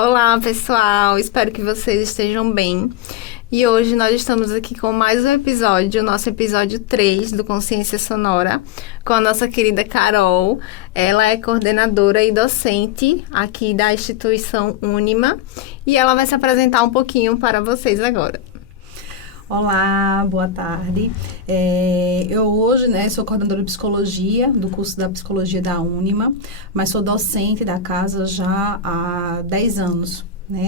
Olá, pessoal! Espero que vocês estejam bem. E hoje nós estamos aqui com mais um episódio, o nosso episódio 3 do Consciência Sonora, com a nossa querida Carol. Ela é coordenadora e docente aqui da instituição Unima e ela vai se apresentar um pouquinho para vocês agora. Olá, boa tarde. Eu hoje, sou coordenadora de psicologia do curso da psicologia da Unima, mas sou docente da casa já há 10 anos,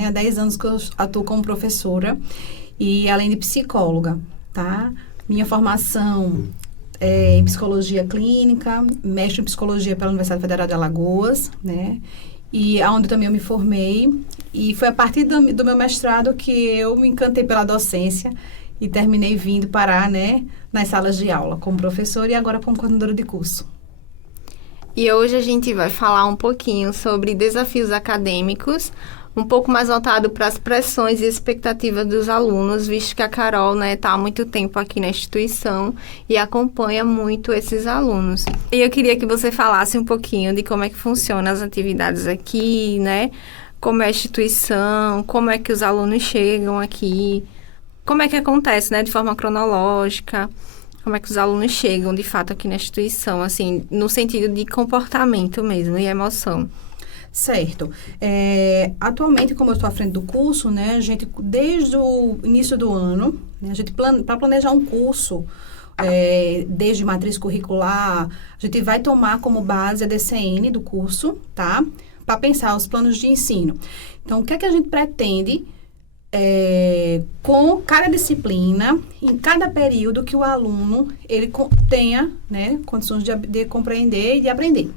Há 10 anos que eu atuo como professora e além de psicóloga, tá? Minha formação é em psicologia clínica, mestre em psicologia pela Universidade Federal de Alagoas, E onde também eu me formei. E foi a partir do meu mestrado que eu me encantei pela docência e terminei vindo parar, nas salas de aula como professora e agora como coordenadora de curso. E hoje a gente vai falar um pouquinho sobre desafios acadêmicos, um pouco mais voltado para as pressões e expectativas dos alunos, visto que a Carol, está há muito tempo aqui na instituição e acompanha muito esses alunos. E eu queria que você falasse um pouquinho de como é que funcionam as atividades aqui, como é a instituição, como é que os alunos chegam aqui, como é que acontece, de forma cronológica, como é que os alunos chegam, de fato, aqui na instituição, assim, no sentido de comportamento mesmo e emoção. Certo. Atualmente, como eu estou à frente do curso, a gente, desde o início do ano, a gente, para planejar um curso, desde matriz curricular, a gente vai tomar como base a DCN do curso, tá? Para pensar os planos de ensino. Então, o que é que a gente pretende com cada disciplina, em cada período que o aluno ele tenha condições de compreender e de aprender.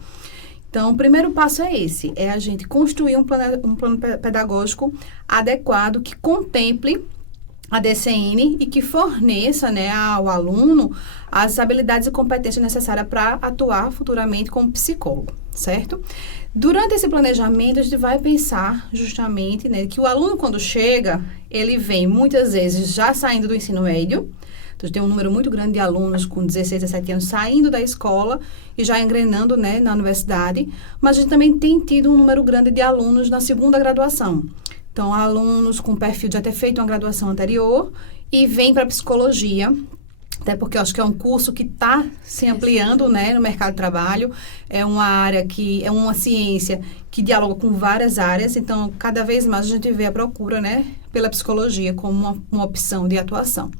Então, o primeiro passo é esse, é a gente construir um plano pedagógico adequado que contemple a DCN e que forneça ao aluno as habilidades e competências necessárias para atuar futuramente como psicólogo, certo? Durante esse planejamento, a gente vai pensar justamente que o aluno, quando chega, ele vem muitas vezes já saindo do ensino médio. Então, a gente tem um número muito grande de alunos com 16, 17 anos saindo da escola e já engrenando na universidade. Mas a gente também tem tido um número grande de alunos na segunda graduação. Então, alunos com perfil de já ter feito uma graduação anterior e vêm para a psicologia, até porque eu acho que é um curso que está se ampliando no mercado de trabalho. É uma área é uma ciência que dialoga com várias áreas. Então, cada vez mais a gente vê a procura pela psicologia como uma opção de atuação.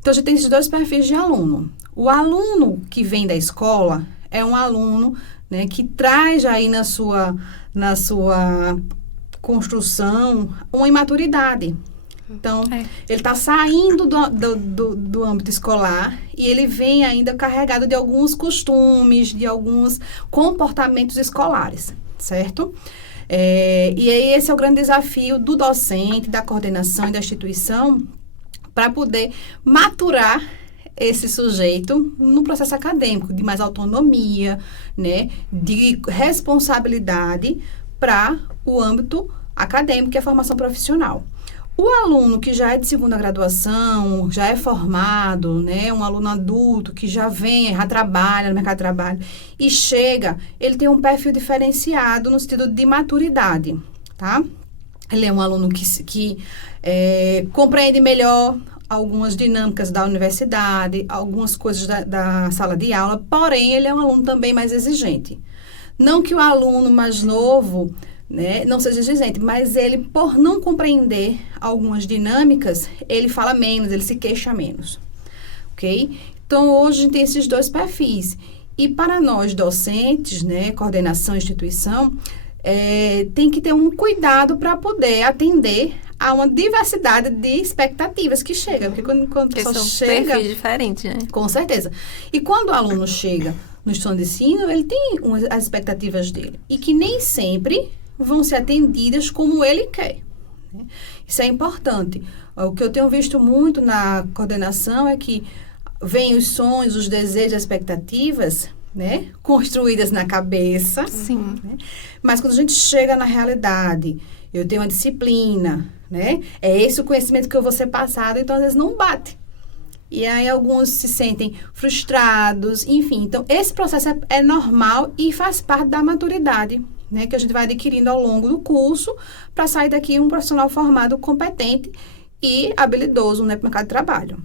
Então, a gente tem esses dois perfis de aluno. O aluno que vem da escola é um aluno que traz aí na sua construção uma imaturidade. Então, ele está saindo do âmbito escolar e ele vem ainda carregado de alguns costumes, de alguns comportamentos escolares, certo? E aí esse é o grande desafio do docente, da coordenação e da instituição para poder maturar esse sujeito no processo acadêmico, de mais autonomia, de responsabilidade para o âmbito acadêmico e a formação profissional. O aluno que já é de segunda graduação, já é formado, um aluno adulto que já vem, já trabalha no mercado de trabalho e chega, ele tem um perfil diferenciado no sentido de maturidade, tá? Ele é um aluno que compreende melhor algumas dinâmicas da universidade, algumas coisas da sala de aula, porém, ele é um aluno também mais exigente. Não que o aluno mais novo não seja exigente, mas ele, por não compreender algumas dinâmicas, ele fala menos, ele se queixa menos, ok? Então, hoje a gente tem esses dois perfis. E para nós docentes, coordenação e instituição, tem que ter um cuidado para poder atender a uma diversidade de expectativas que chega. Porque quando a pessoa chega... perfis diferentes, Com certeza. E quando o aluno chega no instituto de ensino, ele tem as expectativas dele. E que nem sempre vão ser atendidas como ele quer. Isso é importante. O que eu tenho visto muito na coordenação é que vêm os sonhos, os desejos, as expectativas, construídas na cabeça. Sim. Mas quando a gente chega na realidade, eu tenho uma disciplina, é esse o conhecimento que eu vou ser passado, então às vezes não bate. E aí alguns se sentem frustrados, enfim. Então, esse processo é normal e faz parte da maturidade né, que a gente vai adquirindo ao longo do curso para sair daqui um profissional formado, competente e habilidoso, né, para o mercado de trabalho.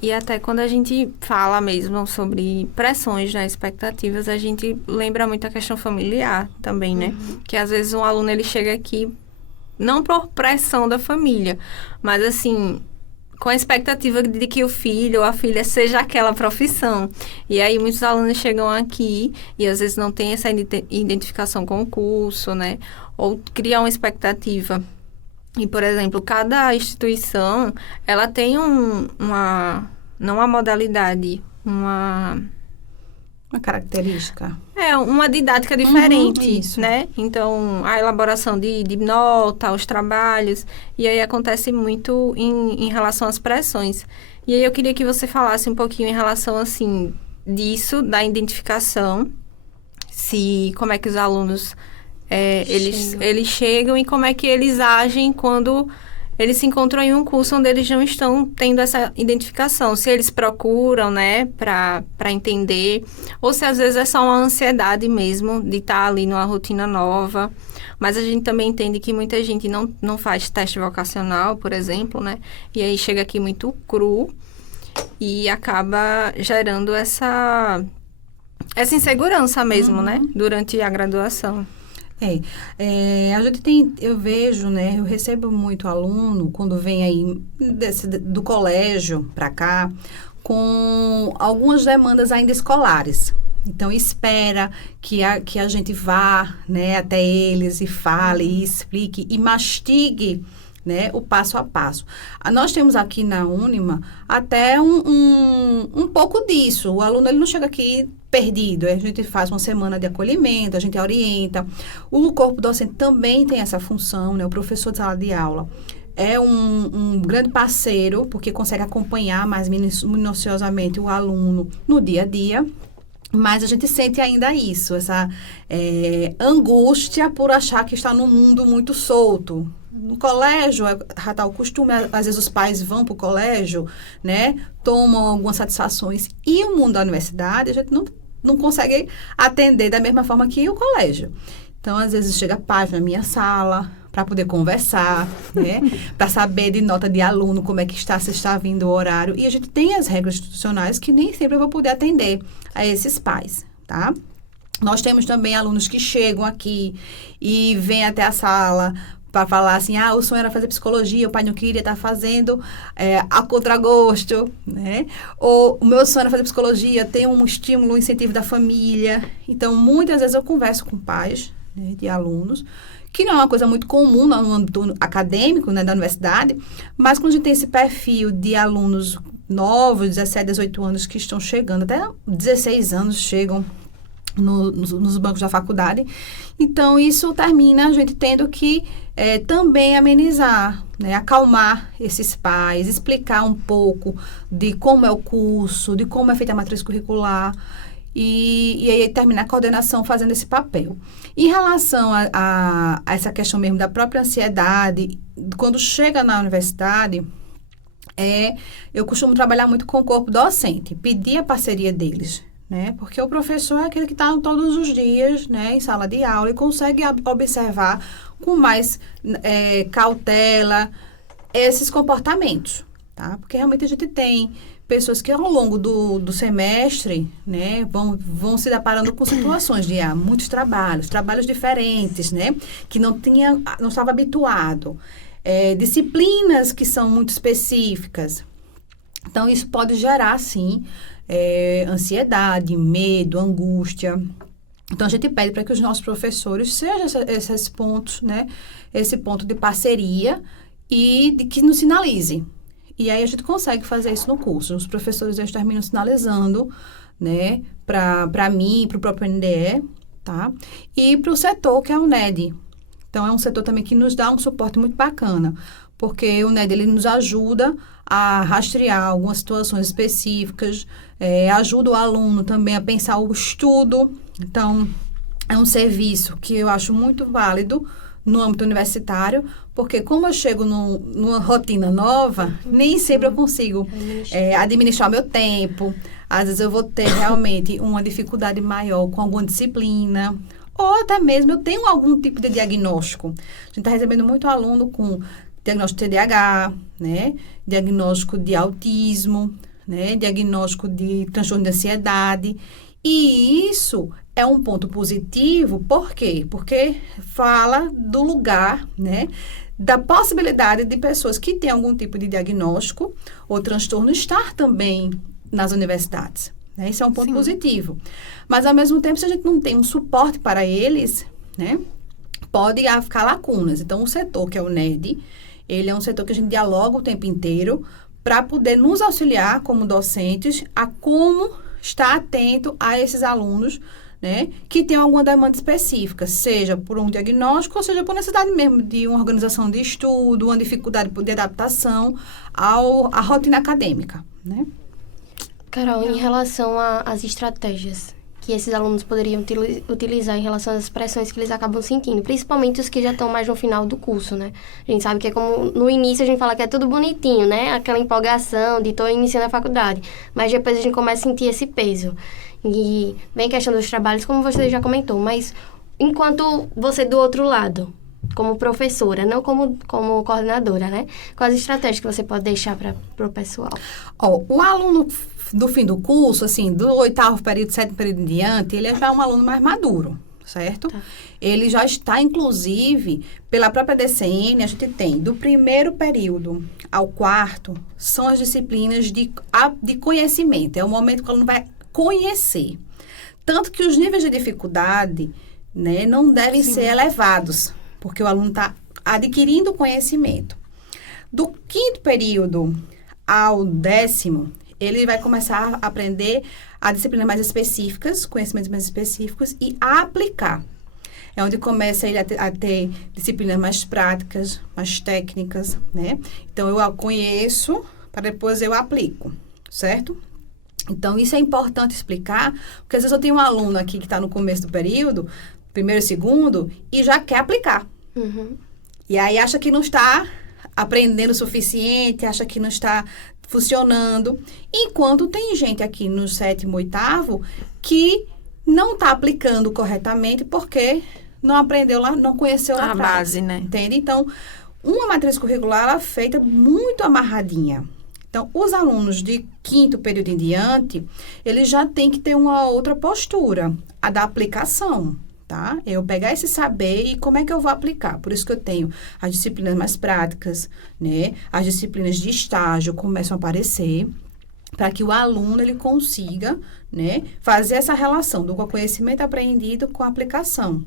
E até quando a gente fala mesmo sobre pressões, né, expectativas, a gente lembra muito a questão familiar também, né? Que às vezes um aluno, ele chega aqui não por pressão da família, mas assim, com a expectativa de que o filho ou a filha seja aquela profissão. E aí muitos alunos chegam aqui e às vezes não tem essa identificação com o curso, né? Ou criam uma expectativa. E, por exemplo, cada instituição, ela tem não uma modalidade, uma característica. Uma didática diferente, isso. Né? Então, a elaboração de nota, os trabalhos, e aí acontece muito em relação às pressões. E aí eu queria que você falasse um pouquinho em relação, assim, disso, da identificação, como é que os alunos... eles chegam e como é que eles agem quando eles se encontram em um curso onde eles não estão tendo essa identificação. Se eles procuram, né, para entender, ou se às vezes é só uma ansiedade mesmo de estar ali numa rotina nova. Mas a gente também entende que muita gente não faz teste vocacional, por exemplo, né? E aí chega aqui muito cru e acaba gerando essa insegurança mesmo, né? Durante a graduação. A gente tem, eu vejo, né, eu recebo muito aluno quando vem aí do colégio para cá, com algumas demandas ainda escolares. Então, espera que a gente vá, né, até eles e fale, e explique e mastigue, né, o passo a passo. Nós temos aqui na Unima até um pouco disso. O aluno, ele não chega aqui perdido. A gente faz uma semana de acolhimento, a gente orienta. O corpo docente também tem essa função, né? O professor de sala de aula é um grande parceiro, porque consegue acompanhar mais minuciosamente o aluno no dia a dia. Mas a gente sente ainda isso, essa angústia por achar que está num mundo muito solto. No colégio, já está o costume, às vezes os pais vão para o colégio, né, tomam algumas satisfações. E o mundo da universidade, a gente não consegue atender da mesma forma que o colégio. Então, às vezes, chega pai na minha sala para poder conversar, né, para saber de nota de aluno, como é que está, se está vindo o horário. E a gente tem as regras institucionais que nem sempre eu vou poder atender a esses pais, tá? Nós temos também alunos que chegam aqui e vêm até a sala para falar assim, o sonho era fazer psicologia, o pai não queria estar fazendo a contragosto, né? Ou o meu sonho era fazer psicologia, tem um estímulo, um incentivo da família. Então, muitas vezes eu converso com pais, né, de alunos, que não é uma coisa muito comum no âmbito acadêmico, né, da universidade, mas quando a gente tem esse perfil de alunos novos, 17, 18 anos, que estão chegando, até 16 anos chegam nos bancos da faculdade. Então, isso termina a gente tendo que também amenizar, né, acalmar esses pais, explicar um pouco de como é o curso, de como é feita a matriz curricular e aí terminar a coordenação fazendo esse papel. Em relação a essa questão mesmo da própria ansiedade, quando chega na universidade, eu costumo trabalhar muito com o corpo docente, pedir a parceria deles, né? Porque o professor é aquele que está todos os dias, né, em sala de aula e consegue observar com mais cautela esses comportamentos, tá? Porque realmente a gente tem pessoas que ao longo do semestre, né, vão se deparando com situações de muitos trabalhos diferentes, né, que não estava habituado, disciplinas que são muito específicas. Então, isso pode gerar, sim, ansiedade, medo, angústia. Então, a gente pede para que os nossos professores sejam esses pontos, né? Esse ponto de parceria e de que nos sinalize. E aí, a gente consegue fazer isso no curso. Os professores, eles terminam sinalizando, né? Para mim, para o próprio NDE, tá? E para o setor, que é o NED. Então, é um setor também que nos dá um suporte muito bacana, porque o NED, ele nos ajuda a rastrear algumas situações específicas, ajuda o aluno também a pensar o estudo. Então, é um serviço que eu acho muito válido no âmbito universitário, porque como eu chego numa rotina nova, nem sempre eu consigo administrar meu tempo. Às vezes eu vou ter realmente uma dificuldade maior com alguma disciplina, Ou até mesmo eu tenho algum tipo de diagnóstico. A gente está recebendo muito aluno com diagnóstico de TDAH, né? Diagnóstico de autismo, né? Diagnóstico de transtorno de ansiedade. E isso é um ponto positivo, por quê? Porque fala do lugar, né? Da possibilidade de pessoas que têm algum tipo de diagnóstico ou transtorno estar também nas universidades. Né? Isso é um ponto positivo. Mas, ao mesmo tempo, se a gente não tem um suporte para eles, né? Pode ficar lacunas. Então, o setor, que é o NED, ele é um setor que a gente dialoga o tempo inteiro para poder nos auxiliar como docentes a como estar atento a esses alunos, né, que tem alguma demanda específica, seja por um diagnóstico, ou seja por necessidade mesmo de uma organização de estudo, uma dificuldade de adaptação à rotina acadêmica, né? Carol, em relação às estratégias que esses alunos poderiam utilizar em relação às pressões que eles acabam sentindo, principalmente os que já estão mais no final do curso, né? A gente sabe que é como no início a gente fala que é tudo bonitinho, né? Aquela empolgação de estou iniciando a faculdade, mas depois a gente começa a sentir esse peso. E vem a questão dos trabalhos, como você já comentou, mas enquanto você do outro lado, como professora, não como coordenadora, né? Quais estratégias que você pode deixar para o pessoal? O aluno do fim do curso, assim, do 8º período, 7º período em diante, ele é já um aluno mais maduro, certo? Tá. Ele já está, inclusive, pela própria DCN, a gente tem do 1º período ao 4º, são as disciplinas de conhecimento. É o momento que o aluno vai conhecer. Tanto que os níveis de dificuldade, né, não devem ser elevados, porque o aluno está adquirindo conhecimento. Do 5º período ao 10º, ele vai começar a aprender a disciplinas mais específicas, conhecimentos mais específicos e a aplicar. É onde começa ele a ter disciplinas mais práticas, mais técnicas, né? Então, eu conheço para depois eu aplico, certo? Então, isso é importante explicar, porque às vezes eu tenho um aluno aqui que está no começo do período, 1º e 2º, e já quer aplicar. Uhum. E aí acha que não está aprendendo o suficiente, acha que não está funcionando. Enquanto tem gente aqui no 7º, 8º, que não está aplicando corretamente porque não aprendeu lá, não conheceu lá atrás. A base, né? Entende? Então, uma matriz curricular, ela é feita muito amarradinha. Então, os alunos de 5º período em diante, eles já têm que ter uma outra postura, a da aplicação, tá? Eu pegar esse saber e como é que eu vou aplicar. Por isso que eu tenho as disciplinas mais práticas, né? As disciplinas de estágio começam a aparecer, para que o aluno ele consiga, né, fazer essa relação do conhecimento aprendido com a aplicação.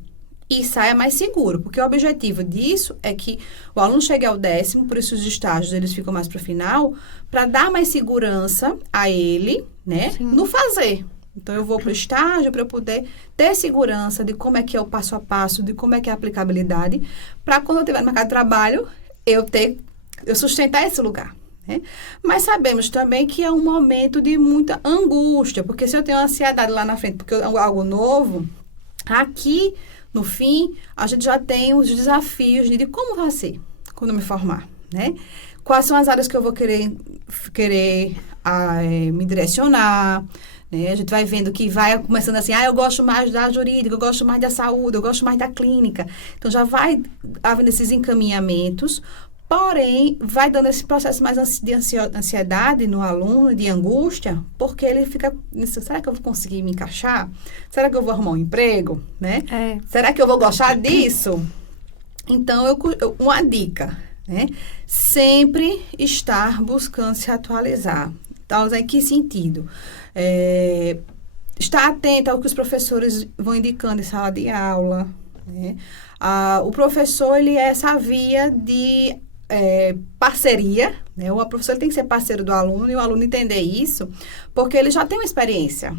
E saia mais seguro, porque o objetivo disso é que o aluno chegue ao 10º, por isso os estágios eles ficam mais para o final, para dar mais segurança a ele, né, no fazer. Então, eu vou para o estágio para eu poder ter segurança de como é que é o passo a passo, de como é que é a aplicabilidade, para quando eu estiver no mercado de trabalho, eu sustentar esse lugar. Né? Mas sabemos também que é um momento de muita angústia, porque se eu tenho ansiedade lá na frente, porque é algo novo, aqui, no fim, a gente já tem os desafios de como vai ser quando eu me formar, né? Quais são as áreas que eu vou querer me direcionar, né? A gente vai vendo que vai começando assim, eu gosto mais da jurídica, eu gosto mais da saúde, eu gosto mais da clínica. Então, já vai havendo esses encaminhamentos, porém, vai dando esse processo mais de ansiedade no aluno, de angústia, porque ele fica, será que eu vou conseguir me encaixar? Será que eu vou arrumar um emprego? Né? Será que eu vou gostar disso? Então, uma dica, né? Sempre estar buscando se atualizar. Então, em que sentido? Estar atento ao que os professores vão indicando em sala de aula, né? O professor, ele é essa via de parceria, né? O professor tem que ser parceiro do aluno e o aluno entender isso, porque ele já tem uma experiência,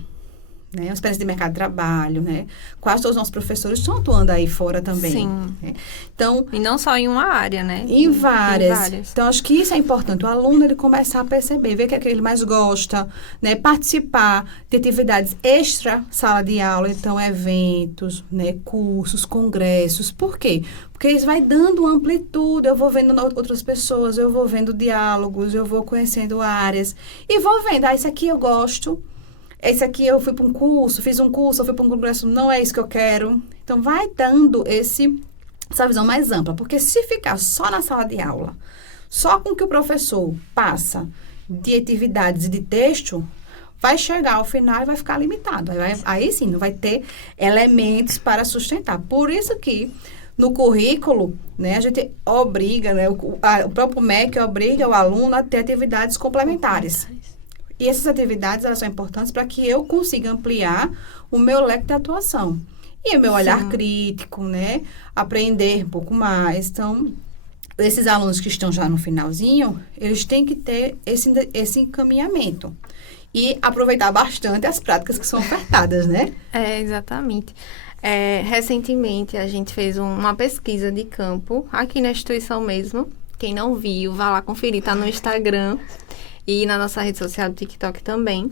né? Uma experiência de mercado de trabalho, né? Quase todos os nossos professores estão atuando aí fora também. Sim. Né? Então, e não só em uma área, né? Em várias. Então, acho que isso é importante. O aluno, ele começar a perceber, ver o que é que ele mais gosta, né? Participar de atividades extra sala de aula, então, eventos, né? Cursos, congressos. Por quê? Porque isso vai dando uma amplitude. Eu vou vendo outras pessoas, eu vou vendo diálogos, eu vou conhecendo áreas. E vou vendo, isso aqui eu gosto. esse aqui eu fui para um curso, fiz um curso, eu fui para um congresso, não é isso que eu quero. Então, vai dando essa visão mais ampla. Porque se ficar só na sala de aula, só com o que o professor passa de atividades e de texto, vai chegar ao final e vai ficar limitado. Aí sim, não vai ter elementos para sustentar. Por isso que no currículo, né, a gente obriga, né, o próprio MEC obriga o aluno a ter atividades complementares. E essas atividades, elas são importantes para que eu consiga ampliar o meu leque de atuação. E o meu olhar crítico, né, aprender um pouco mais. Então, esses alunos que estão já no finalzinho, eles têm que ter esse encaminhamento. E aproveitar bastante as práticas que são ofertadas, né? Exatamente. Recentemente, a gente fez uma pesquisa de campo aqui na instituição mesmo. Quem não viu, vá lá conferir. Tá no Instagram e na nossa rede social do TikTok também.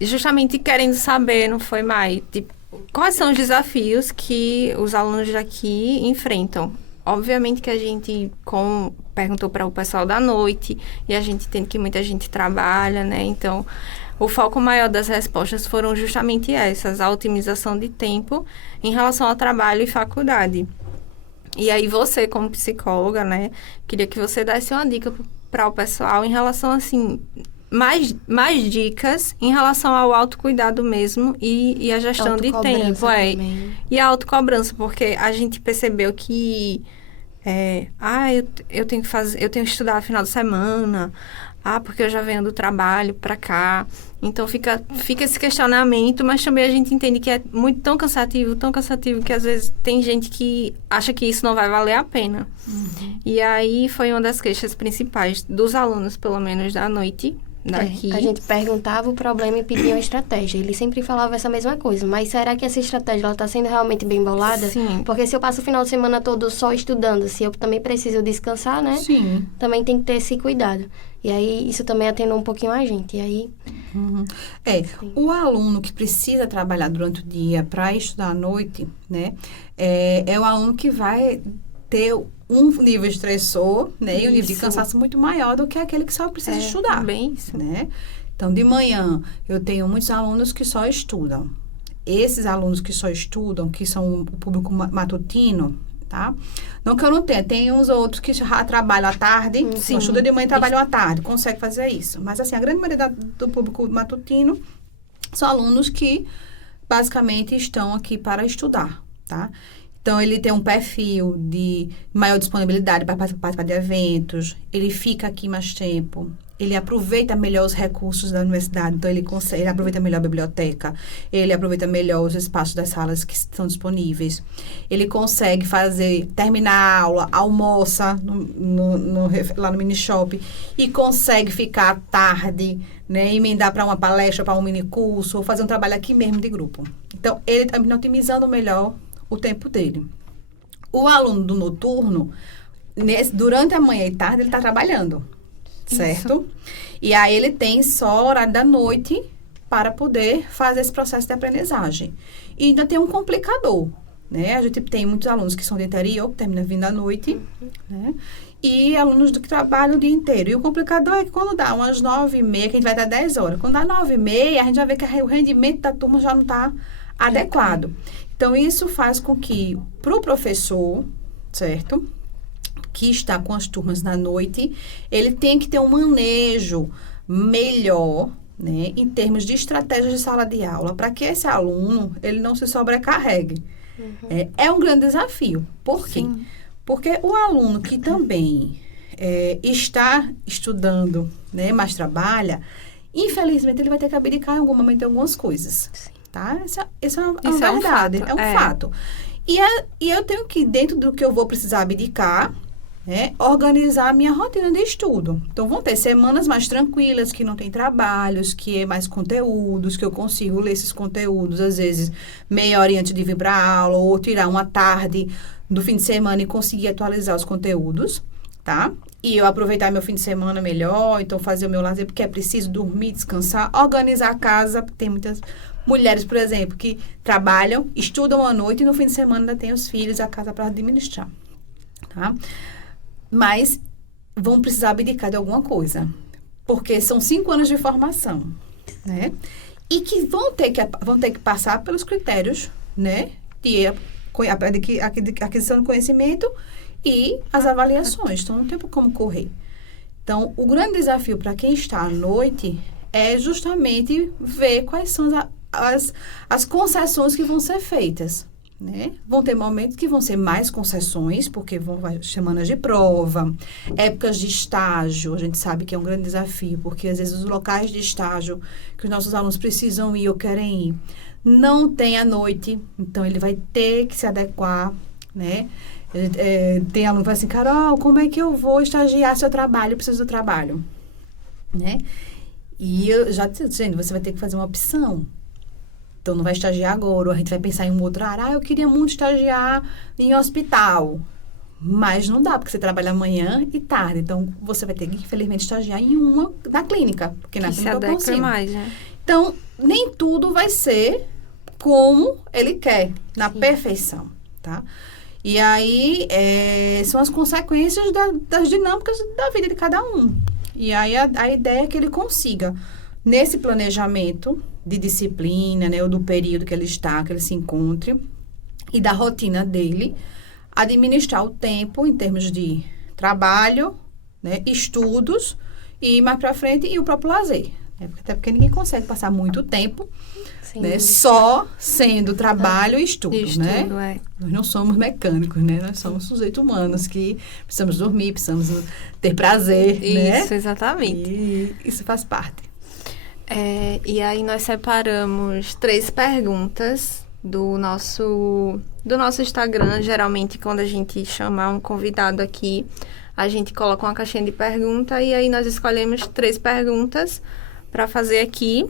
Justamente querendo saber, não foi, Mai? Tipo, quais são os desafios que os alunos daqui enfrentam? Obviamente que a gente perguntou para o pessoal da noite e a gente entende que muita gente trabalha, né? Então, o foco maior das respostas foram justamente essas, a otimização de tempo em relação ao trabalho e faculdade. E aí você, como psicóloga, né? Queria que você desse uma dica para o pessoal em relação, assim, mais dicas em relação ao autocuidado mesmo e a gestão de tempo. E a autocobrança, porque a gente percebeu que eu tenho que estudar no final de semana, porque eu já venho do trabalho para cá. Então fica esse questionamento, mas também a gente entende que é tão cansativo, que às vezes tem gente que acha que isso não vai valer a pena. Uhum. E aí foi uma das queixas principais dos alunos, pelo menos da noite daqui. A gente perguntava o problema e pedia uma estratégia. Ele sempre falava essa mesma coisa. Mas será que essa estratégia está sendo realmente bem bolada? Sim. Porque se eu passo o final de semana todo só estudando, se eu também preciso descansar, né? Sim. Também tem que ter esse cuidado. E aí, isso também atende um pouquinho a gente. E aí... Uhum. O aluno que precisa trabalhar durante o dia para estudar à noite, né? É o aluno que vai ter um nível estressor, né? E um nível de cansaço muito maior do que aquele que só precisa estudar. Bem isso. Né? Então, de manhã, eu tenho muitos alunos que só estudam. Esses alunos que só estudam, que são o público matutino, tá? Não que eu não tenha. Tem uns outros que já trabalham à tarde, não estudam de manhã e trabalham à tarde. Consegue fazer isso. Mas, assim, a grande maioria do público matutino são alunos que, basicamente, estão aqui para estudar, tá? Então, ele tem um perfil de maior disponibilidade para participar de eventos, ele fica aqui mais tempo, ele aproveita melhor os recursos da universidade, então ele aproveita melhor a biblioteca, ele aproveita melhor os espaços das salas que estão disponíveis, ele consegue terminar a aula, almoça lá no mini shop e consegue ficar à tarde, né, emendar para uma palestra, para um mini curso, ou fazer um trabalho aqui mesmo de grupo. Então, ele está otimizando melhor o tempo dele. O aluno do noturno, durante a manhã e tarde, ele está trabalhando, certo? Isso. E aí ele tem só horário da noite para poder fazer esse processo de aprendizagem. E ainda tem um complicador, né? A gente tem muitos alunos que são de interior, que terminam vindo à noite, né? E alunos que trabalham o dia inteiro. E o complicador é que quando dá umas 9h30, que a gente vai dar 10 horas, quando dá 9h30, a gente já vê que o rendimento da turma já não está adequado. Então, isso faz com que, para o professor, certo, que está com as turmas na noite, ele tem que ter um manejo melhor, né, em termos de estratégias de sala de aula, para que esse aluno, ele não se sobrecarregue. Uhum. É um grande desafio. Por quê? Sim. Porque o aluno que também está estudando, né, mas trabalha, infelizmente, ele vai ter que abdicar em algum momento de algumas coisas. Sim. Tá? Isso é uma verdade, é um fato. E eu tenho que, dentro do que eu vou precisar abdicar, né, organizar a minha rotina de estudo. Então, vão ter semanas mais tranquilas, que não tem trabalhos, que é mais conteúdos, que eu consigo ler esses conteúdos, às vezes, meia hora antes de vir para a aula, ou tirar uma tarde do fim de semana e conseguir atualizar os conteúdos, tá? E eu aproveitar meu fim de semana melhor, então fazer o meu lazer, porque é preciso dormir, descansar, organizar a casa, tem muitas mulheres, por exemplo, que trabalham, estudam à noite e no fim de semana ainda tem os filhos e a casa para administrar, tá? Mas vão precisar abdicar de alguma coisa, porque são 5 anos de formação, né? E que vão ter que passar pelos critérios, né? De aquisição do conhecimento e as avaliações. Então, não tem como correr. Então, o grande desafio para quem está à noite é justamente ver quais são as concessões que vão ser feitas, né? Vão ter momentos que vão ser mais concessões, porque vai semanas de prova, épocas de estágio, a gente sabe que é um grande desafio, porque às vezes os locais de estágio que os nossos alunos precisam ir ou querem ir, não tem à noite, então ele vai ter que se adequar, né? Tem aluno que fala assim, Carol, como é que eu vou estagiar se eu trabalho, eu preciso do trabalho, né? E eu já te dizendo, você vai ter que fazer uma opção. Então, não vai estagiar agora, ou a gente vai pensar em uma outra área. Eu queria muito estagiar em hospital. Mas não dá, porque você trabalha manhã e tarde. Então, você vai ter que, infelizmente, estagiar na clínica. Porque na clínica eu consigo. Mais, né? Então, nem tudo vai ser como ele quer, na perfeição, tá? E aí, são as consequências das dinâmicas da vida de cada um. E aí, a ideia é que ele consiga, nesse planejamento de disciplina, né, ou do período que ele está, que ele se encontre, e da rotina dele, administrar o tempo em termos de trabalho, né, estudos, e mais para frente, e o próprio lazer. Né? Até porque ninguém consegue passar muito tempo, né, só sendo trabalho e estudo, né? Nós não somos mecânicos, né? Nós somos sujeitos humanos que precisamos dormir, precisamos ter prazer, né? Isso, exatamente. E isso faz parte. E aí nós separamos 3 perguntas do nosso Instagram. Geralmente, quando a gente chamar um convidado aqui, a gente coloca uma caixinha de pergunta e aí nós escolhemos 3 perguntas para fazer aqui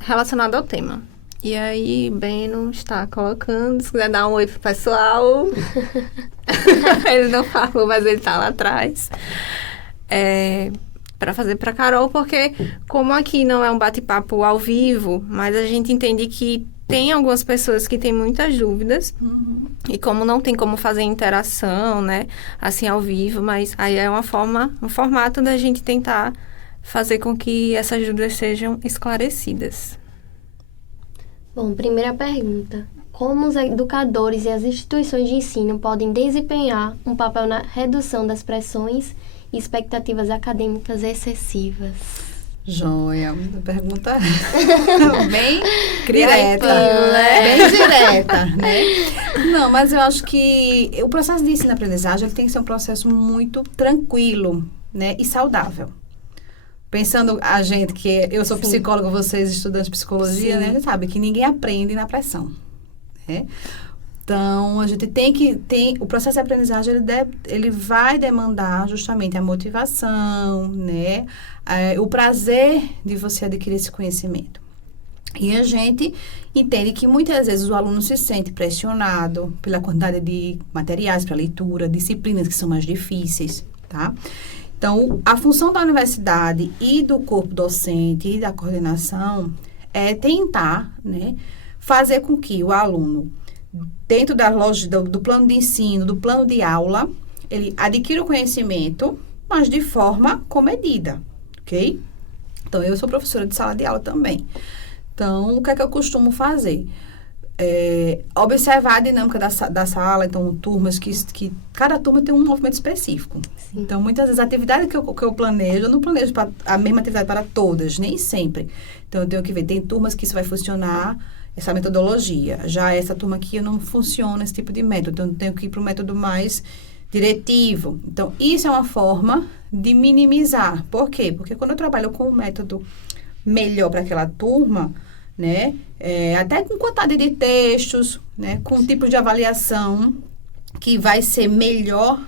relacionado ao tema. E aí, Beno está colocando, se quiser dar um oi pro pessoal. Ele não falou, mas ele está lá atrás. Para fazer para Carol, porque como aqui não é um bate-papo ao vivo, mas a gente entende que tem algumas pessoas que têm muitas dúvidas, e como não tem como fazer interação, né, assim ao vivo, mas aí é um formato da gente tentar fazer com que essas dúvidas sejam esclarecidas. Bom, primeira pergunta. Como os educadores e as instituições de ensino podem desempenhar um papel na redução das pressões e expectativas acadêmicas excessivas? Joia, uma pergunta bem direta, né? Bem direta, né? Não, mas eu acho que o processo de ensino-aprendizagem ele tem que ser um processo muito tranquilo, né, e saudável. Pensando a gente que eu sou psicóloga, vocês estudantes de psicologia, né? A gente sabe que ninguém aprende na pressão, né? Então, a gente o processo de aprendizagem, ele vai demandar justamente a motivação, né? O prazer de você adquirir esse conhecimento. E a gente entende que muitas vezes o aluno se sente pressionado pela quantidade de materiais para leitura, disciplinas que são mais difíceis, tá? Então, a função da universidade e do corpo docente e da coordenação é tentar, né, fazer com que o aluno, dentro da lógica do plano de ensino, do plano de aula, ele adquira o conhecimento, mas de forma comedida, ok? Então, eu sou professora de sala de aula também. Então, o que é que eu costumo fazer? Observar a dinâmica da sala, então, turmas que cada turma tem um movimento específico. Sim. Então, muitas vezes, a atividade que eu planejo, eu não planejo a mesma atividade para todas, nem sempre. Então, eu tenho que ver, tem turmas que isso vai funcionar, essa metodologia. Já essa turma aqui, não funciona esse tipo de método, então, eu tenho que ir para um método mais diretivo. Então, isso é uma forma de minimizar. Por quê? Porque quando eu trabalho com um método melhor para aquela turma, né, até com quantidade de textos, né, com tipo de avaliação que vai ser melhor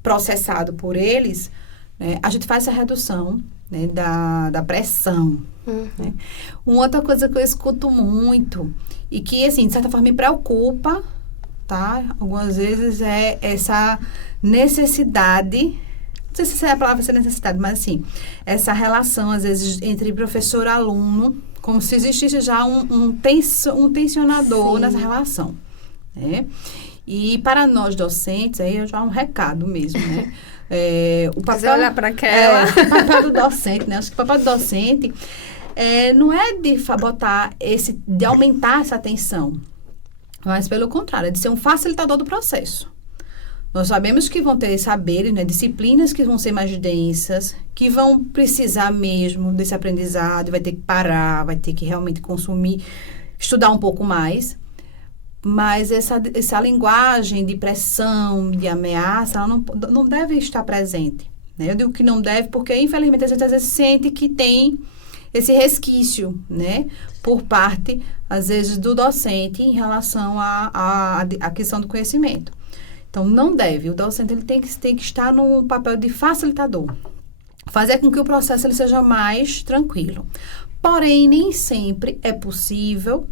processado por eles, né, a gente faz essa redução, né, da pressão. Né. Uma outra coisa que eu escuto muito e que, assim, de certa forma me preocupa, tá? Algumas vezes é essa necessidade, não sei se é a palavra ser necessidade, mas assim, essa relação, às vezes, entre professor e aluno, como se existisse já um tensionador nessa relação, né? E para nós docentes, aí já é um recado mesmo, né? O papel, olhar para aquela. O papel do docente, né? Acho que o papel do docente não é de aumentar essa atenção, mas pelo contrário, é de ser um facilitador do processo. Nós sabemos que vão ter saberes, né, disciplinas que vão ser mais densas, que vão precisar mesmo desse aprendizado, vai ter que parar, vai ter que realmente consumir, estudar um pouco mais. Mas essa linguagem de pressão, de ameaça, ela não deve estar presente. Né? Eu digo que não deve porque, infelizmente, a gente às vezes sente que tem esse resquício, né, por parte, às vezes, do docente em relação à aquisição do conhecimento. Então, não deve. O docente ele tem que estar no papel de facilitador. Fazer com que o processo ele seja mais tranquilo. Porém, nem sempre é possível.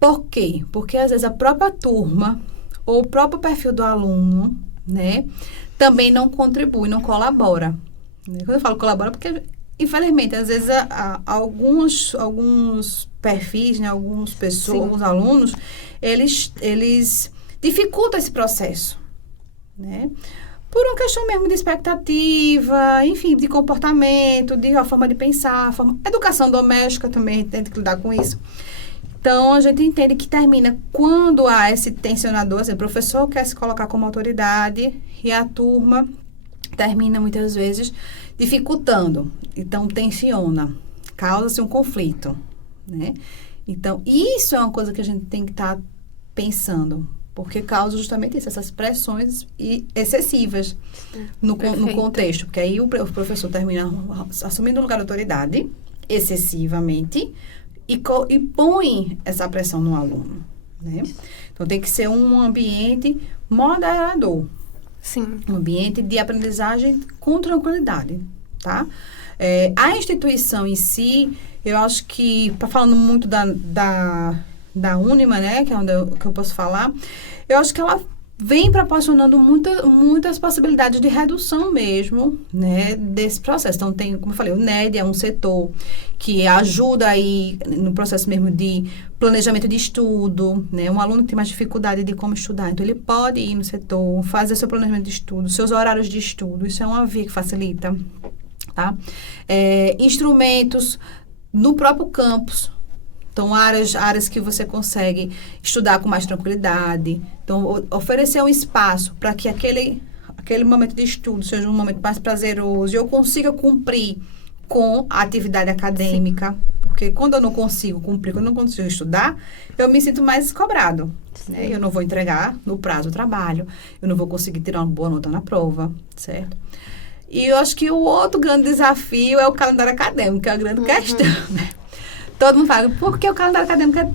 Por quê? Porque, às vezes, a própria turma ou o próprio perfil do aluno, né, também não contribui, não colabora. Quando eu falo colabora, porque, infelizmente, às vezes, alguns perfis, né, alguns alunos, eles dificulta esse processo, né? Por uma questão mesmo de expectativa, enfim, de comportamento, de uma forma de pensar, educação doméstica também tem que lidar com isso. Então, a gente entende que termina quando há esse tensionador, assim, o professor quer se colocar como autoridade e a turma termina muitas vezes dificultando. Então, tensiona, causa-se um conflito, né? Então, isso é uma coisa que a gente tem que estar pensando. Porque causa justamente isso, essas pressões excessivas no contexto. Porque aí o professor termina assumindo o lugar de autoridade excessivamente e põe essa pressão no aluno. Né? Então, tem que ser um ambiente moderador. Sim. Um ambiente de aprendizagem com tranquilidade. Tá? A instituição em si, eu acho que, falando muito da Unima, né, que é onde eu posso falar, eu acho que ela vem proporcionando muitas possibilidades de redução mesmo, né, desse processo. Então, tem, como eu falei, o NED é um setor que ajuda aí no processo mesmo de planejamento de estudo, né, um aluno que tem mais dificuldade de como estudar, então ele pode ir no setor, fazer seu planejamento de estudo, seus horários de estudo, isso é uma via que facilita, tá? Instrumentos no próprio campus. Então, áreas que você consegue estudar com mais tranquilidade. Então, oferecer um espaço para que aquele momento de estudo seja um momento mais prazeroso e eu consiga cumprir com a atividade acadêmica. Sim. Porque quando eu não consigo cumprir, quando eu não consigo estudar, eu me sinto mais cobrado. Né? Eu não vou entregar no prazo do trabalho, eu não vou conseguir tirar uma boa nota na prova, certo? E eu acho que o outro grande desafio é o calendário acadêmico, que é a grande questão, né? Todo mundo fala, por que o calendário acadêmico é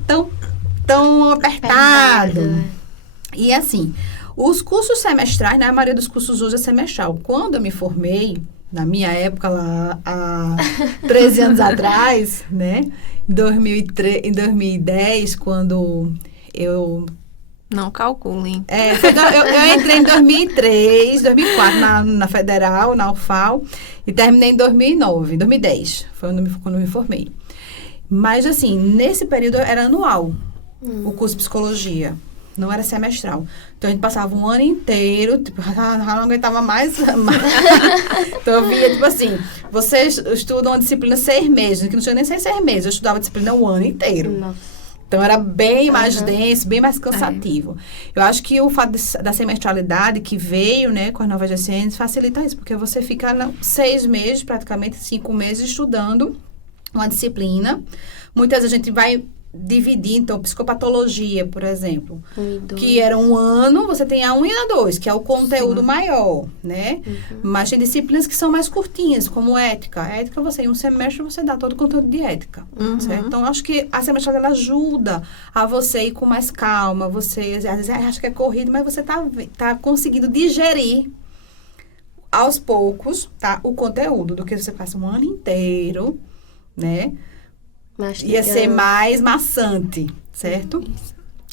tão apertado? E assim, os cursos semestrais, né, a maioria dos cursos hoje é semestral. Quando eu me formei, na minha época lá, há 13 anos atrás, né, em 2010, quando eu... Não calculem. Eu entrei em 2003, 2004 na Federal, na UFAL, e terminei em 2010, foi quando eu me formei. Mas, assim, nesse período era anual, o curso de psicologia. Não era semestral. Então, a gente passava um ano inteiro, tipo, não aguentava mais. Então, eu via, tipo assim, vocês estudam uma disciplina 6 meses, que não tinha nem 6 meses. Eu estudava a disciplina um ano inteiro. Nossa. Então, era bem mais denso, bem mais cansativo. Eu acho que o fato da semestralidade que veio, né, com as novas GCNs, facilita isso. Porque você fica 6 meses, praticamente 5 meses, estudando uma disciplina. Muitas vezes a gente vai dividir, então, psicopatologia, por exemplo, que era um ano, você tem a 1 e a 2, que é o conteúdo maior, né? Mas tem disciplinas que são mais curtinhas, como ética. A ética, em um semestre, você dá todo o conteúdo de ética, certo? Então, eu acho que a semestrada, ela ajuda a você ir com mais calma, você, às vezes, acha que é corrido, mas você tá conseguindo digerir aos poucos, tá? O conteúdo, do que você passa um ano inteiro, né? Ia ser mais maçante, certo?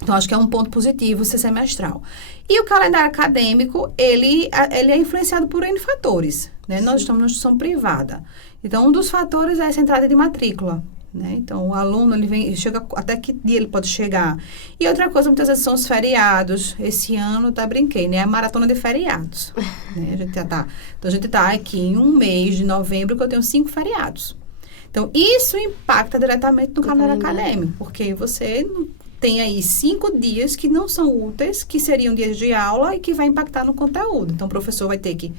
Então, acho que é um ponto positivo ser semestral. E o calendário acadêmico, ele é influenciado por N fatores, né? Nós estamos na instituição privada. Então, um dos fatores é essa entrada de matrícula, né? Então, o aluno, ele chega até que dia ele pode chegar. E outra coisa, muitas vezes, são os feriados. Esse ano, brinquei, né? A maratona de feriados. Né? Então, a gente tá aqui em um mês de novembro que eu tenho 5 feriados. Então, isso impacta diretamente no calendário acadêmico, porque você tem aí 5 dias que não são úteis, que seriam dias de aula e que vai impactar no conteúdo. Então, o professor vai ter que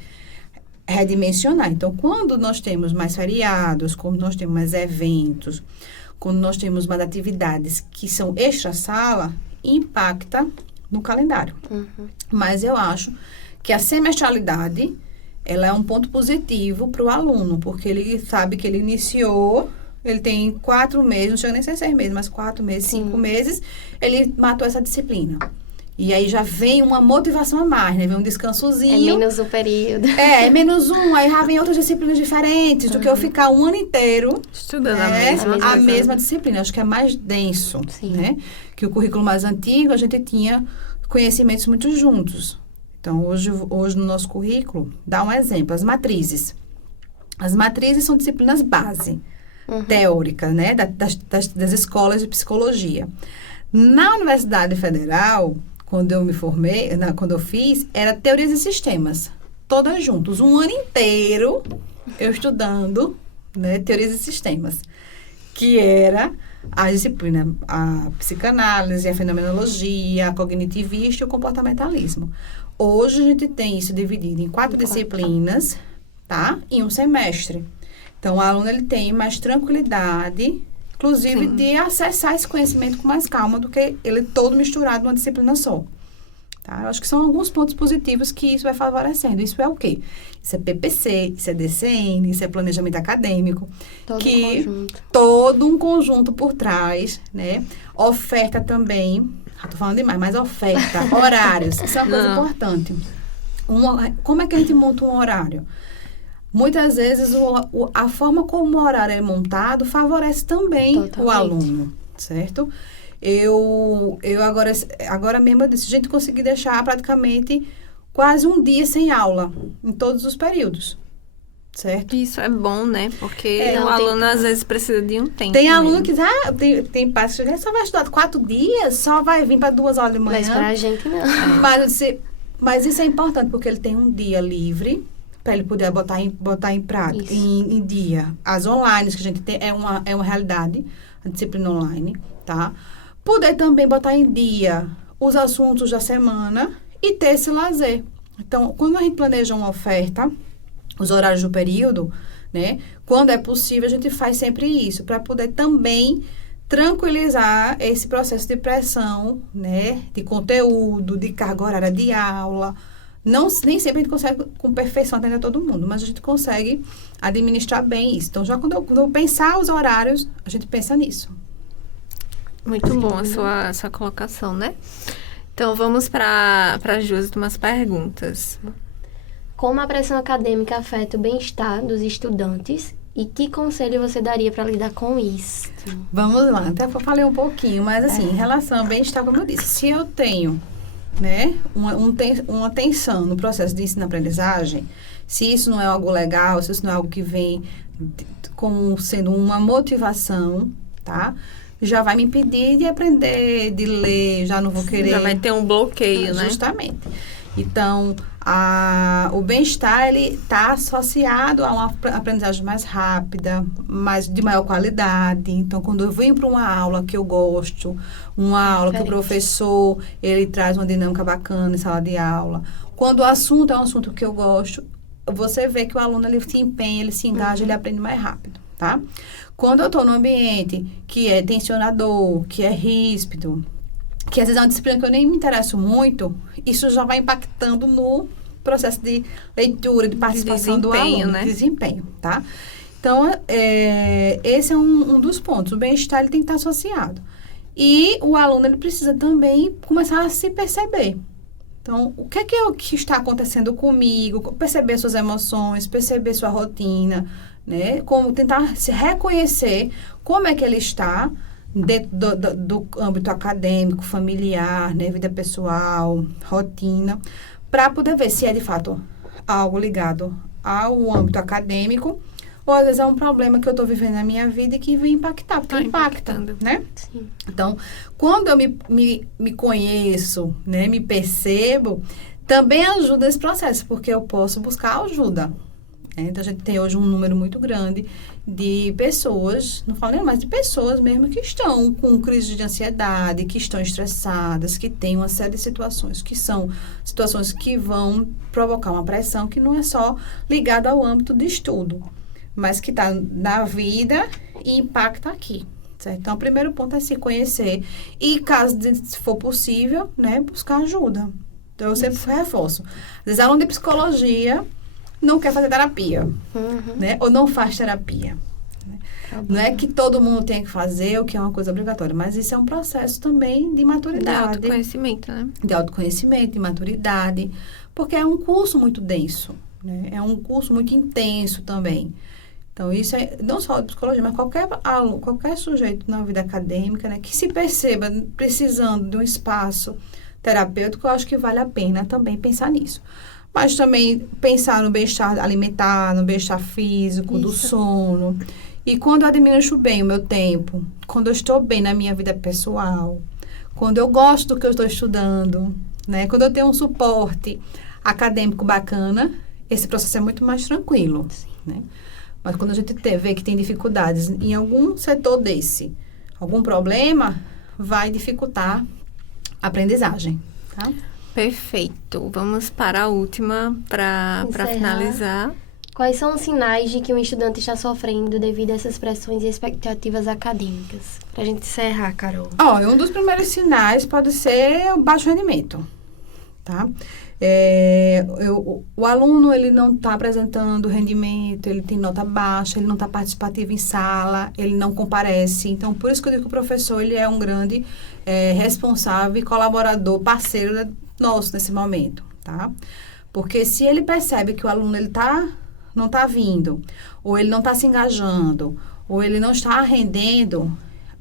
redimensionar. Então, quando nós temos mais feriados, quando nós temos mais eventos, quando nós temos mais atividades que são extra-sala, impacta no calendário. Mas eu acho que a semestralidade, ela é um ponto positivo para o aluno, porque ele sabe que ele iniciou, ele tem 4 meses, não chega nem a ser 6 meses, mas 4 meses, 5 meses, ele matou essa disciplina. E aí já vem uma motivação a mais, né? Vem um descansozinho. É menos um período. É menos um. Aí já vem outras disciplinas diferentes do que eu ficar um ano inteiro estudando a mesma disciplina. Acho que é mais denso, né? Que o currículo mais antigo, a gente tinha conhecimentos muito juntos. Então, hoje no nosso currículo, dá um exemplo. As matrizes. As matrizes são disciplinas base, teóricas, né? Das escolas de psicologia. Na Universidade Federal, quando eu me formei, quando eu fiz, era teorias e sistemas, todas juntas. Um ano inteiro eu estudando, né, teorias e sistemas, que era a disciplina, a psicanálise, a fenomenologia, a cognitivista e o comportamentalismo. Hoje a gente tem isso dividido em 4 disciplinas, tá? Em um semestre. Então, o aluno ele tem mais tranquilidade, inclusive, de acessar esse conhecimento com mais calma do que ele todo misturado numa disciplina só. Tá? Eu acho que são alguns pontos positivos que isso vai favorecendo. Isso é o quê? Isso é PPC, isso é DCN, isso é planejamento acadêmico. Todo um conjunto por trás, né? Oferta também. Estou falando demais, mas oferta, horários. Isso é uma coisa importante. Como é que a gente monta um horário? Muitas vezes, a forma como o horário é montado favorece também o aluno, certo? Eu agora mesmo, eu disse, a gente conseguir deixar praticamente quase um dia sem aula, em todos os períodos, certo? Isso é bom, né? Porque o aluno, às vezes, precisa de um tempo. Tem aluno que tem pais que só vai estudar 4 dias, só vai vir para 2 horas de manhã. Mas pra gente, não. Mas isso é importante, porque ele tem um dia livre, para ele poder botar em prática, em dia. As online que a gente tem é uma realidade, a disciplina online, tá? Poder também botar em dia os assuntos da semana e ter esse lazer. Então, quando a gente planeja uma oferta, os horários do período, né? Quando é possível, a gente faz sempre isso, para poder também tranquilizar esse processo de pressão, né? De conteúdo, de carga horária de aula. Nem sempre a gente consegue com perfeição atender todo mundo, mas a gente consegue administrar bem isso. Então, já quando eu pensar os horários, a gente pensa nisso. Muito bom a sua colocação, né? Então, vamos para as últimas perguntas. Como a pressão acadêmica afeta o bem-estar dos estudantes e que conselho você daria para lidar com isso? Vamos lá, até eu falei um pouquinho, mas assim, em relação ao bem-estar, como eu disse, se eu tenho, né, uma tensão no processo de ensino-aprendizagem, se isso não é algo legal, se isso não é algo que vem como sendo uma motivação, tá? Já vai me impedir de aprender, de ler, já não vou querer. Já vai ter um bloqueio, né? Justamente. Então, o bem-estar, ele está associado a uma aprendizagem mais rápida, de maior qualidade. Então, quando eu venho para uma aula que eu gosto, uma aula que o professor, ele traz uma dinâmica bacana em sala de aula. Quando o assunto é um assunto que eu gosto, você vê que o aluno, ele se empenha, ele se engaja, ele aprende mais rápido, tá? Quando eu estou num ambiente que é tensionador, que é ríspido, que às vezes é uma disciplina que eu nem me interesso muito, isso já vai impactando no processo de leitura, de participação do aluno, né? Desempenho, tá? Então, esse é um dos pontos. O bem-estar, ele tem que estar associado. E o aluno, ele precisa também começar a se perceber. Então, o que que está acontecendo comigo? Perceber suas emoções, perceber sua rotina, né? Como tentar se reconhecer como é que ele está dentro do âmbito acadêmico, familiar, né? Vida pessoal, rotina, para poder ver se é de fato algo ligado ao âmbito acadêmico ou às vezes é um problema que eu estou vivendo na minha vida e que vem impactar, porque impacta, né? Sim. Então, quando eu me conheço, né, me percebo, também ajuda esse processo, porque eu posso buscar ajuda. Né? Então, a gente tem hoje um número muito grande de pessoas, não falo nem mais, de pessoas mesmo que estão com crise de ansiedade, que estão estressadas, que têm uma série de situações, que são situações que vão provocar uma pressão que não é só ligada ao âmbito de estudo, mas que está na vida e impacta aqui. Certo? Então, o primeiro ponto é se conhecer e, caso for possível, né, buscar ajuda. Então, eu sempre reforço. Às vezes, aluno de psicologia não quer fazer terapia, né? Ou não faz terapia. Né? Não é que todo mundo tem que fazer, o que é uma coisa obrigatória, mas isso é um processo também de maturidade. De autoconhecimento, né? De autoconhecimento, de maturidade, porque é um curso muito denso, né? É um curso muito intenso também. Então, isso é não só de psicologia, mas qualquer aluno, qualquer sujeito na vida acadêmica, né, que se perceba precisando de um espaço terapêutico, eu acho que vale a pena também pensar nisso. Mas também pensar no bem-estar alimentar, no bem-estar físico, do sono. E quando eu administro bem o meu tempo, quando eu estou bem na minha vida pessoal, quando eu gosto do que eu estou estudando, né, quando eu tenho um suporte acadêmico bacana, esse processo é muito mais tranquilo, né? Mas quando a gente vê que tem dificuldades em algum setor desse, algum problema, vai dificultar a aprendizagem, tá? Perfeito. Vamos para a última, para finalizar. Quais são os sinais de que um estudante está sofrendo devido a essas pressões e expectativas acadêmicas? Para a gente encerrar, Carol. Um dos primeiros sinais pode ser o baixo rendimento, tá? O aluno, ele não está apresentando rendimento, ele tem nota baixa, ele não está participativo em sala, ele não comparece. Então, por isso que eu digo que o professor, ele é um grande responsável e colaborador, parceiro nosso nesse momento, tá? Porque se ele percebe que o aluno, ele não está vindo, ou ele não está se engajando, ou ele não está rendendo,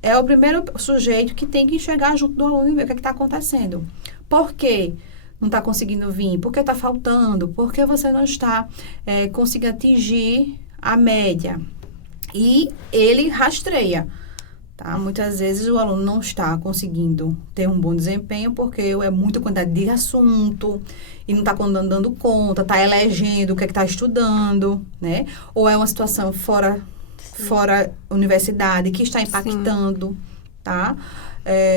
é o primeiro sujeito que tem que chegar junto do aluno e ver o que está acontecendo. Por quê? Não está conseguindo vir? Por que está faltando? Por que você não está conseguindo atingir a média? E ele rastreia. Tá? Muitas vezes o aluno não está conseguindo ter um bom desempenho porque é muita quantidade de assunto e não está dando conta, está elegendo o que está estudando, né? Ou é uma situação fora universidade que está impactando, tá?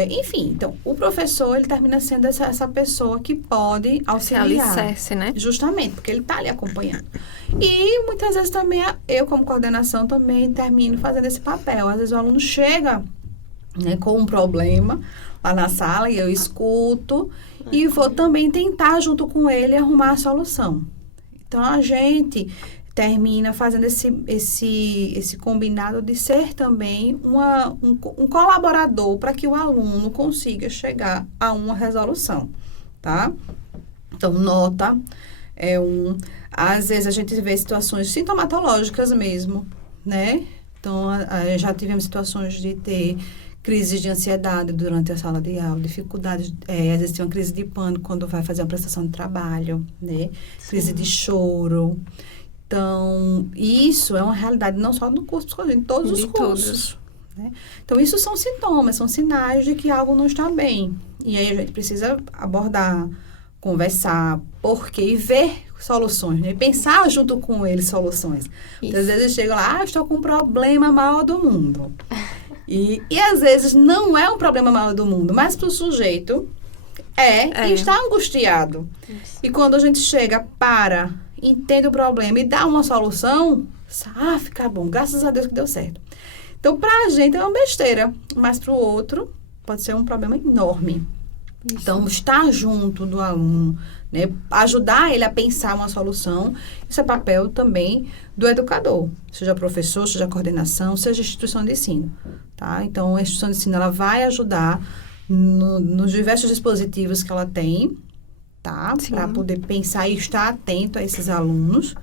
Enfim, então, o professor, ele termina sendo essa pessoa que pode auxiliar. Esse alicerce, né? Justamente, porque ele está ali acompanhando. E, muitas vezes, também, eu, como coordenação, também termino fazendo esse papel. Às vezes, o aluno chega, né, com um problema lá na sala e eu escuto e vou também tentar, junto com ele, arrumar a solução. Então, a gente termina fazendo esse combinado de ser também um colaborador para que o aluno consiga chegar a uma resolução, tá? Então, nota às vezes a gente vê situações sintomatológicas mesmo, né? Então, já tivemos situações de ter crises de ansiedade durante a sala de aula, dificuldades, às vezes tem uma crise de pânico quando vai fazer uma prestação de trabalho, né? Crise de choro. Então, isso é uma realidade não só no curso de psicologia, em todos os cursos. Né? Então, isso são sintomas, são sinais de que algo não está bem. E aí, a gente precisa abordar, conversar, e ver soluções, né? Pensar junto com eles soluções. Muitas vezes chegam lá, estou com um problema maior do mundo. E às vezes não é um problema maior do mundo, mas para o sujeito e está angustiado. Isso. E quando a gente chega entende o problema e dá uma solução, fica bom, graças a Deus que deu certo. Então, para a gente é uma besteira, mas para o outro pode ser um problema enorme. Isso. Então, estar junto do aluno, né, ajudar ele a pensar uma solução, isso é papel também do educador, seja professor, seja coordenação, seja instituição de ensino. Tá? Então, a instituição de ensino ela vai ajudar nos diversos dispositivos que ela tem, tá? Para poder pensar e estar atento a esses alunos.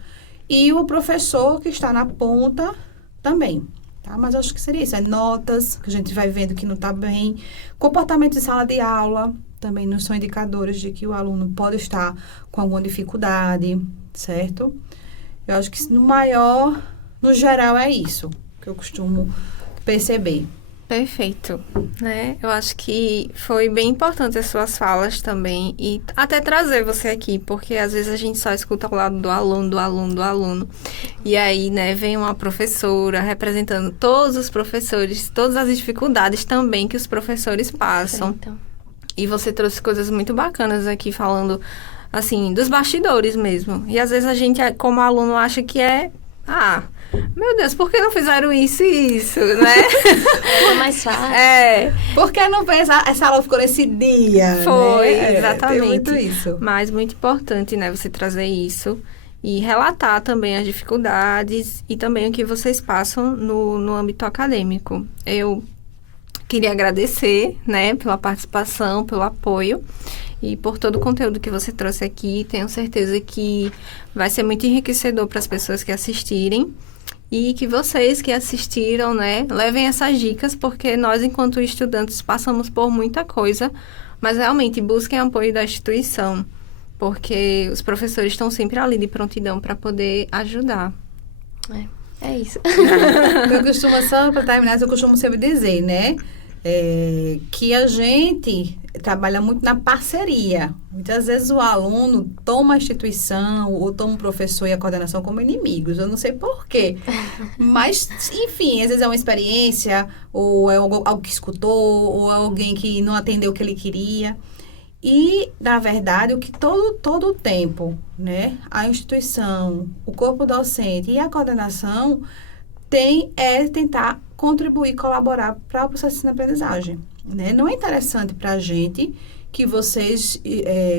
E o professor que está na ponta também, tá? Mas acho que seria isso. Notas, que a gente vai vendo que não está bem. Comportamento em sala de aula, também não são indicadores de que o aluno pode estar com alguma dificuldade, certo? Eu acho que no maior no geral, é isso que eu costumo perceber. Perfeito, né? Eu acho que foi bem importante as suas falas também e até trazer você aqui, porque às vezes a gente só escuta o lado do aluno. E aí, né, vem uma professora representando todos os professores, todas as dificuldades também que os professores passam. Então, E você trouxe coisas muito bacanas aqui falando, assim, dos bastidores mesmo. E às vezes a gente, como aluno, acha que meu Deus, por que não fizeram isso e isso, né? é mais fácil. Por que não fez essa aula ficou nesse dia? Foi, né? exatamente. Tem muito isso. Mas muito importante, né, você trazer isso e relatar também as dificuldades e também o que vocês passam no âmbito acadêmico. Eu queria agradecer, né, pela participação, pelo apoio e por todo o conteúdo que você trouxe aqui. Tenho certeza que vai ser muito enriquecedor para as pessoas que assistirem. E que vocês que assistiram, né, levem essas dicas, porque nós, enquanto estudantes, passamos por muita coisa, mas realmente busquem apoio da instituição, porque os professores estão sempre ali de prontidão para poder ajudar. É isso. Eu costumo, só para terminar, eu costumo sempre dizer, né, que a gente trabalha muito na parceria. Muitas vezes o aluno toma a instituição ou toma o professor e a coordenação como inimigos. Eu não sei por quê. Mas, enfim, às vezes é uma experiência, ou é algo que escutou, ou é alguém que não atendeu o que ele queria. E, na verdade, o que todo o tempo, né, a instituição, o corpo docente e a coordenação é tentar contribuir, colaborar para o processo de aprendizagem. Né? Não é interessante para a gente que vocês,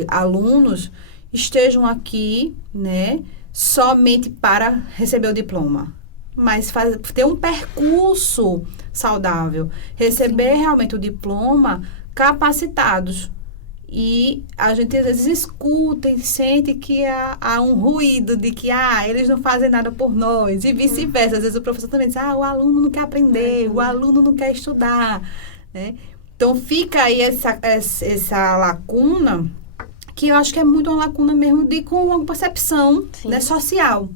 alunos, estejam aqui, né, somente para receber o diploma, mas ter um percurso saudável, receber realmente o diploma capacitados. E a gente às vezes escuta e sente que há um ruído de que eles não fazem nada por nós, e vice-versa. Às vezes o professor também diz, o aluno não quer aprender, o aluno não quer estudar, né? Então, fica aí essa lacuna, que eu acho que é muito uma lacuna mesmo com uma percepção, né, social.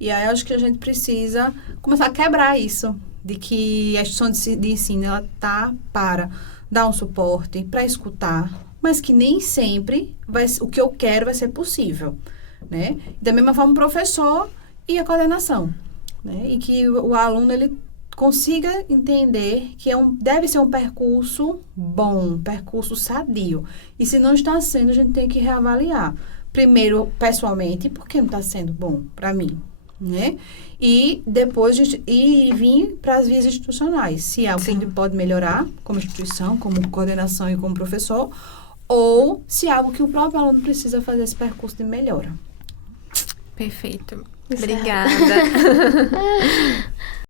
E aí, eu acho que a gente precisa começar a quebrar isso, de que a instituição de ensino, ela tá para dar um suporte, para escutar, mas que nem sempre o que eu quero vai ser possível, né? Da mesma forma, o professor e a coordenação, né? E que o aluno, ele consiga entender que deve ser um percurso bom, um percurso sadio. E se não está sendo, a gente tem que reavaliar. Primeiro, pessoalmente, porque não está sendo bom para mim, né? E depois vir para as vias institucionais. Se é algo que a gente pode melhorar como instituição, como coordenação e como professor, ou se é algo que o próprio aluno precisa fazer esse percurso de melhora. Perfeito. Obrigada.